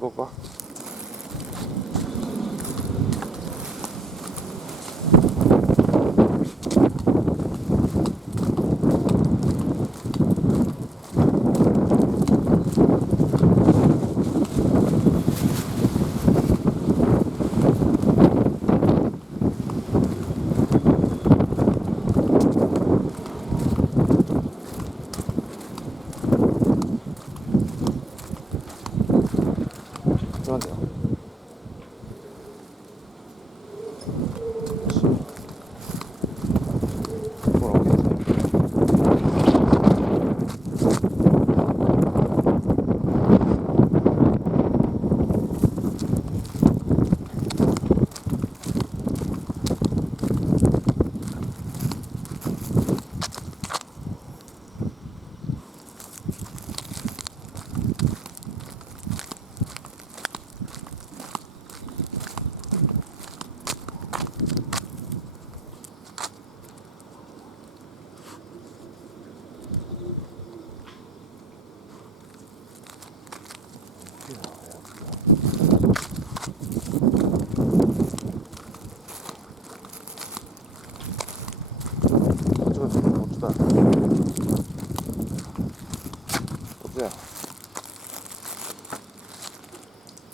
行こうか。なんだよ。ほら、お客さん。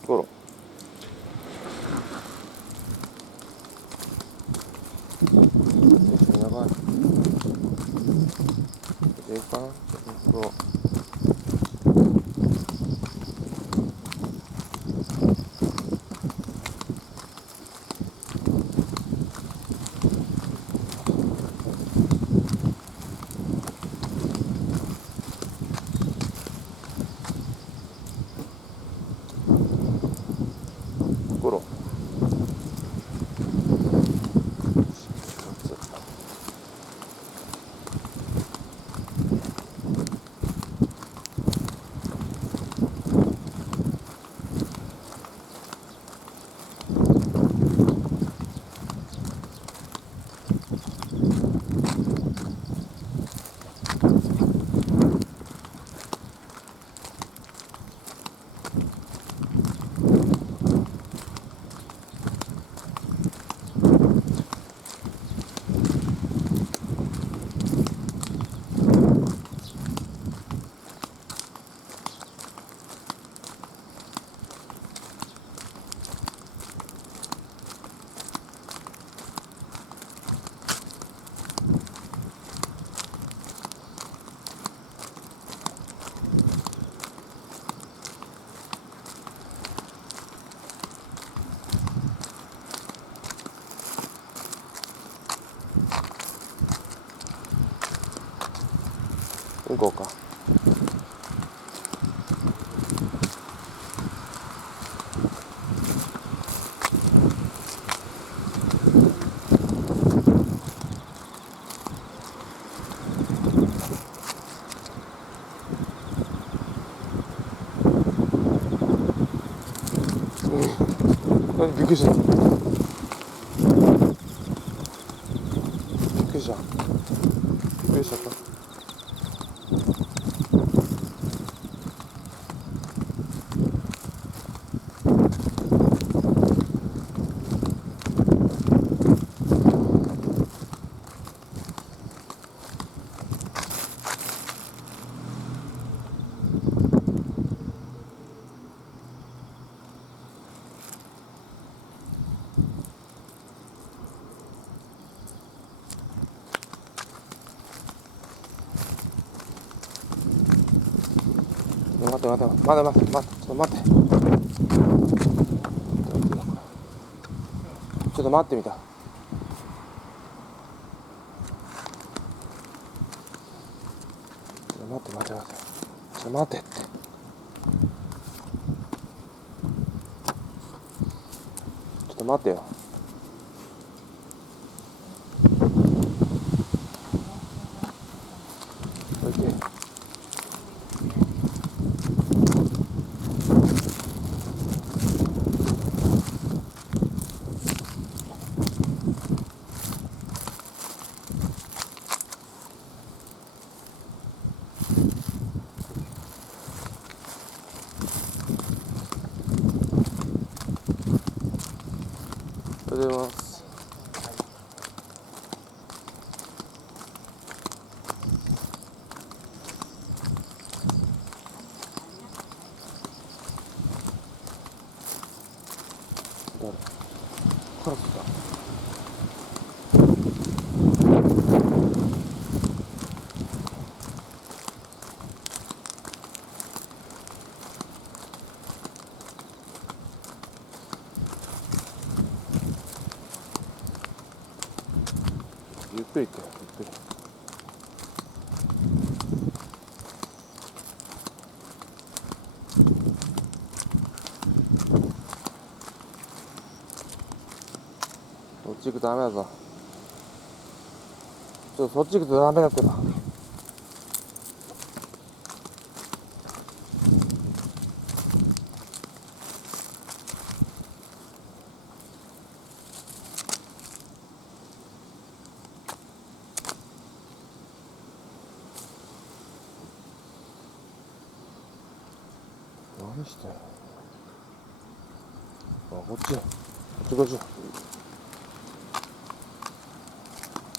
ゴロ。長い。いいかな。そう。ゴロ。行こうか。びっくりした。びっくりした。びっくりしちゃった。待って待って、まだ待って、ちょっと待って。ちょっと待ってみた。ちょっと待って。ちょっと待ってって。ちょっと待ってよ。置いて。おはようございます。誰？カラスだ。ゆっくり行ってよ、ゆっくり。そっち行くとダメだぞ。そっち行くとダメだってば。何してんの？こっち。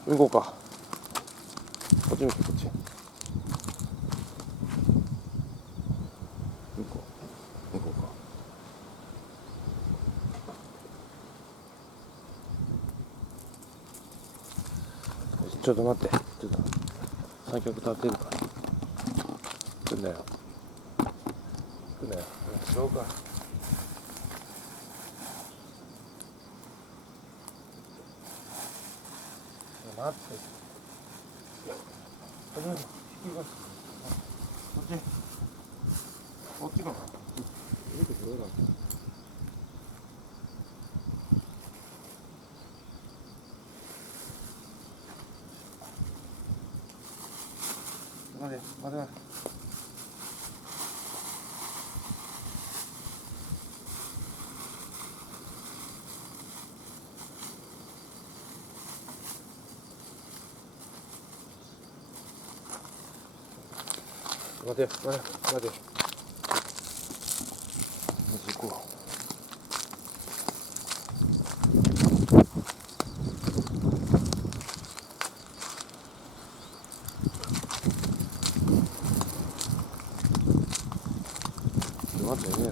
行こうか。こっち見て、こっち。行こうか。ちょっと待って。ちょっと三脚立てるから。来んなよ。しようか。待って。こっちかな。待て。行こう。待ってねえな。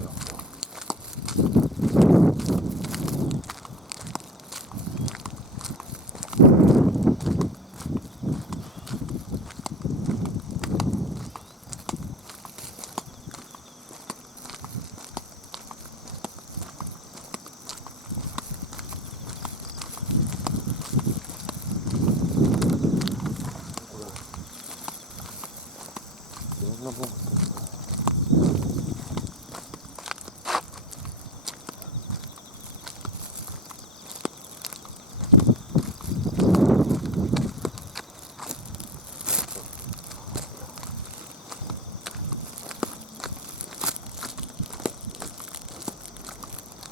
いろんなもん。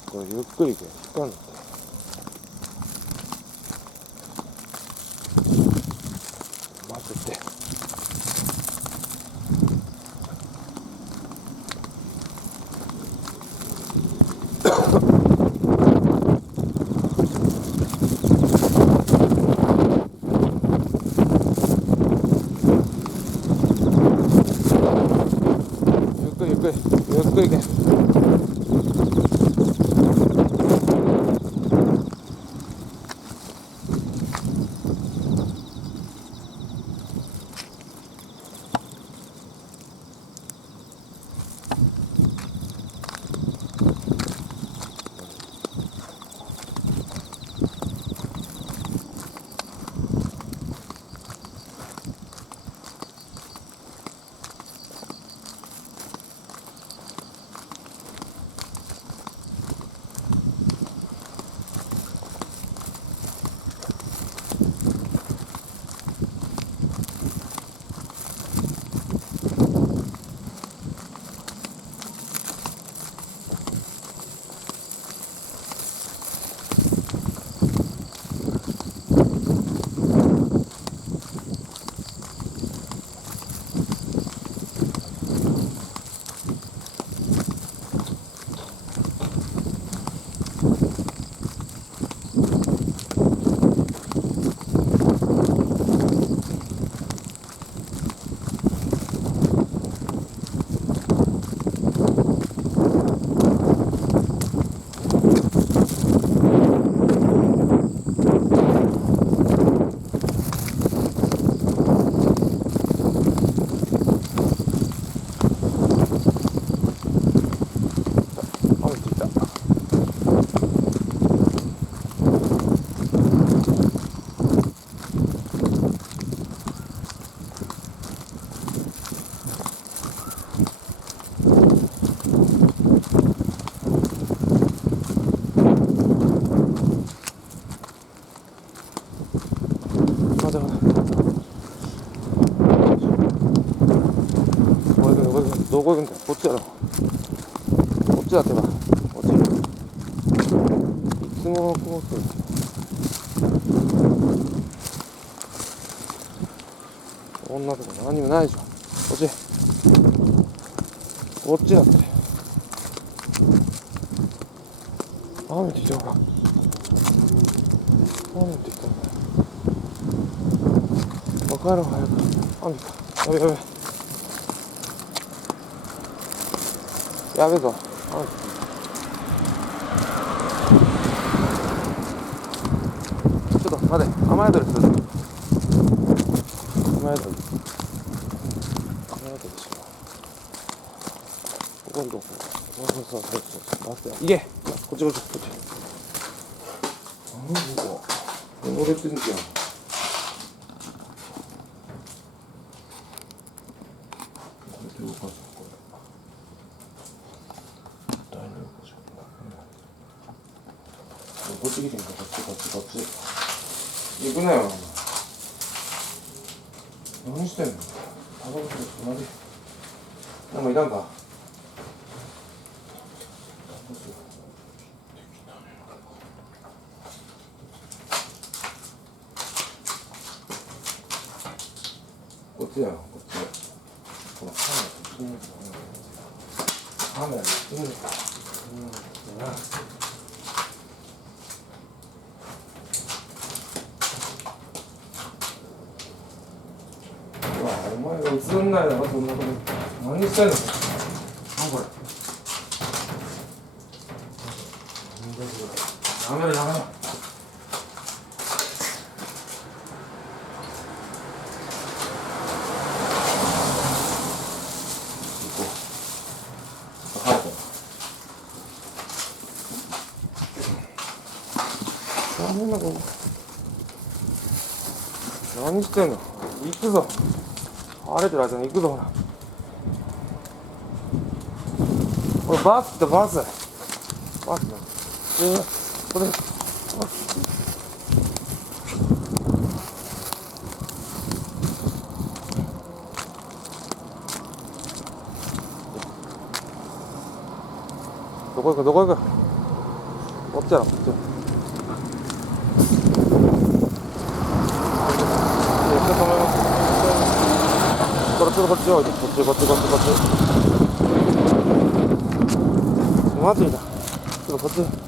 これゆっくり行け。引かんの。待ってて。ゆっくり行け。どこ行くんだよ。こっちやろ。こっちだってば。こっち。いつもこうする。こんなとこ何もないでしょ。こっち。こっちだって。雨ってきたのか。雨ってきたんだよ。帰ろう早く。雨か。やべやべ。やべえぞ。ちょっと待て。雨宿りする。雨宿り。雨宿りしよう。ここにどこ。そう。待って。行け。こっち。なんここ。登れてんじゃん。こっち来てんか。こっち行くなよ。何してんの。タバコ吸って隣なんかいたんか。こっちだよ。こっち。このカメラにしてみるか。お前が映んないだろ、そんなこと。何してんの。何これ。やめろ。行こう。早く。何してんの。行くぞ。晴れてる間に行くぞ、ほら。これバスってバスだ。これ。どこ行く。こっちやろ、こっち。こっち置いて。こっち。待ってみた。ちょっとこっち。